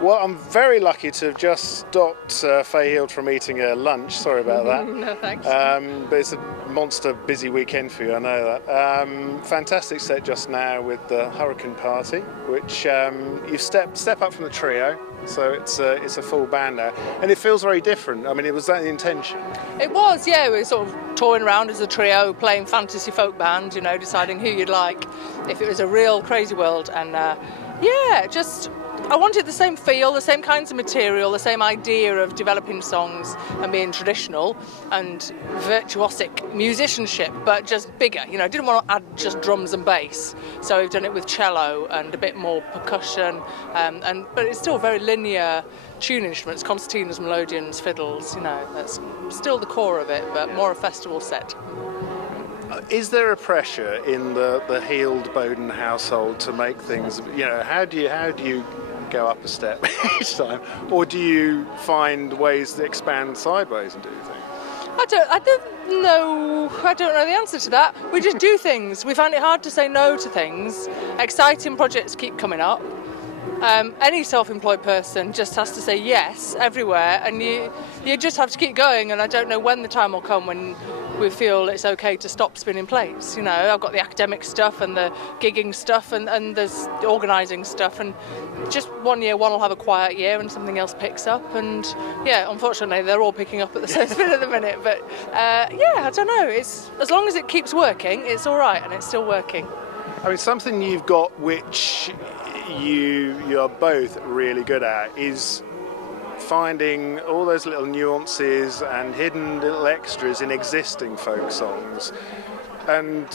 Well, I'm very lucky to have just stopped Fay Hield from eating her lunch. Sorry about that. No, thanks. But it's a monster busy weekend for you, I know that. Fantastic set just now with the Hurricane Party, which you step up from the trio, so it's a full band now, and it feels very different. I mean, was that the intention? It was, yeah. We were sort of touring around as a trio, playing fantasy folk band, you know, deciding who you'd like, if it was a real crazy world, and I wanted the same feel, the same kinds of material, the same idea of developing songs and being traditional and virtuosic musicianship, but just bigger. You know, I didn't want to add just drums and bass, so we've done it with cello and a bit more percussion, but it's still very linear tune instruments, concertinas, melodeons, fiddles. You know, that's still the core of it, but more a festival set. Is there a pressure in the Hield Bowden household to make things? You know, how do you go up a step each time, or do you find ways to expand sideways and do things? I don't know the answer to that. We just do things. We find it hard to say no to things. Exciting projects keep coming up. Any self-employed person just has to say yes everywhere, and you just have to keep going. And I don't know when the time will come when we feel it's okay to stop spinning plates. You know, I've got the academic stuff and the gigging stuff, and there's the organising stuff, and just one year one will have a quiet year and something else picks up, and yeah, unfortunately they're all picking up at the same spin at the minute, but I don't know, it's as long as it keeps working, it's all right, and it's still working. I mean, something you've got which you're both really good at is finding all those little nuances and hidden little extras in existing folk songs and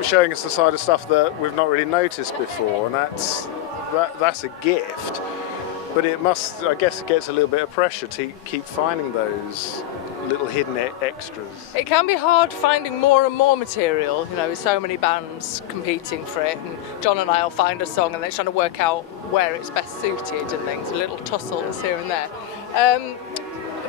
showing us the side of stuff that we've not really noticed before, and that's a gift. But I guess it gets a little bit of pressure to keep finding those little hidden extras. It can be hard finding more and more material, you know, with so many bands competing for it, and John and I will find a song and then trying to work out where it's best suited and things, little tussles here and there.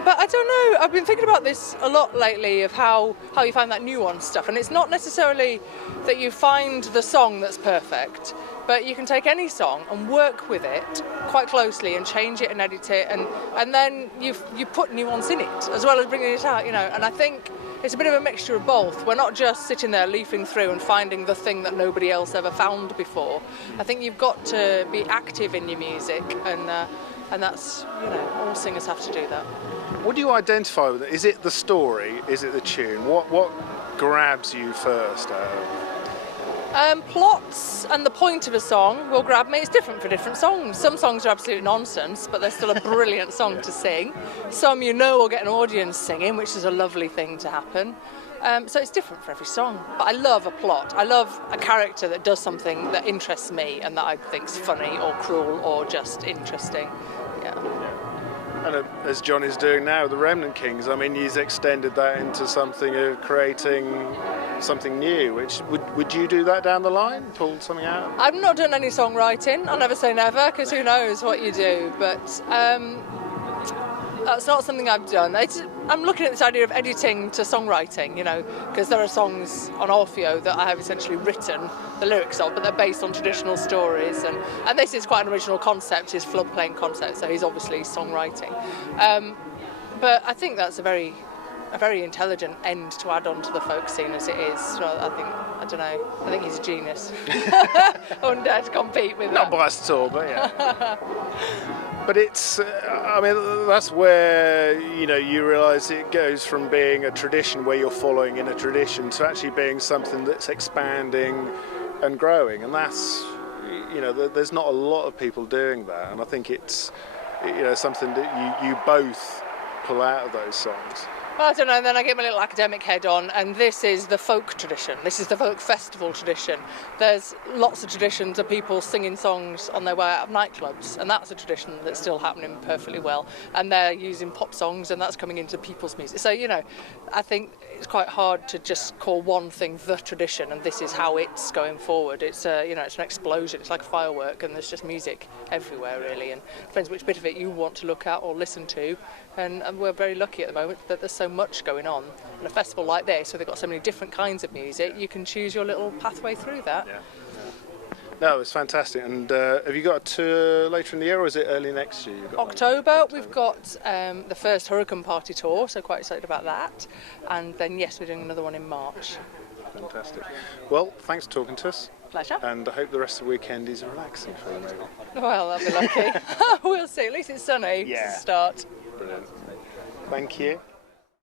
But I don't know, I've been thinking about this a lot lately, of how you find that nuanced stuff, and it's not necessarily that you find the song that's perfect, but you can take any song and work with it quite closely and change it and edit it, and then you put nuance in it as well as bringing it out, you know. And I think it's a bit of a mixture of both. We're not just sitting there leafing through and finding the thing that nobody else ever found before. I think you've got to be active in your music, and that's, you know, all singers have to do that. What do you identify with it? Is it the story? Is it the tune? What grabs you first? Plots and the point of a song will grab me. It's different for different songs. Some songs are absolute nonsense, but they're still a brilliant song to sing. Some, you know, will get an audience singing, which is a lovely thing to happen. So it's different for every song. But I love a plot. I love a character that does something that interests me and that I think's funny or cruel or just interesting. Yeah. And as John is doing now, the Remnant Kings, I mean, he's extended that into something of creating something new. Which would you do that down the line? Pull something out? I've not done any songwriting. I'll never say never, because who knows what you do. But that's not something I've done. I'm looking at this idea of editing to songwriting, you know, because there are songs on Orfeo that I have essentially written the lyrics of, but they're based on traditional stories, and this is quite an original concept, his floodplain concept, so he's obviously songwriting. But I think that's a very intelligent end to add on to the folk scene as it is. So I think he's a genius. I wouldn't dare to compete with that. Not biased at all, but yeah. But it's, I mean, that's where, you know, you realise it goes from being a tradition where you're following in a tradition to actually being something that's expanding and growing. And that's, you know, there's not a lot of people doing that. And I think it's, you know, something that you both pull out of those songs. Well, I don't know, then I get my little academic head on, and this is the folk tradition. This is the folk festival tradition. There's lots of traditions of people singing songs on their way out of nightclubs, and that's a tradition that's still happening perfectly well. And they're using pop songs, and that's coming into people's music. So, you know, I think it's quite hard to just call one thing the tradition, and this is how it's going forward. It's you know, it's an explosion. It's like a firework, and there's just music everywhere, really. And it depends which bit of it you want to look at or listen to. And we're very lucky at the moment that there's so much going on. And a festival like this, where they've got so many different kinds of music, you can choose your little pathway through that. Yeah. No, it was fantastic. And have you got a tour later in the year, or is it early next year? You've got October, we've got the first Hurricane Party tour, so quite excited about that. And then, yes, we're doing another one in March. Fantastic. Well, thanks for talking to us. Pleasure. And I hope the rest of the weekend is relaxing for you, maybe. Well, I'll be lucky. We'll see. At least it's sunny. Yeah. To start. Brilliant. Thank you.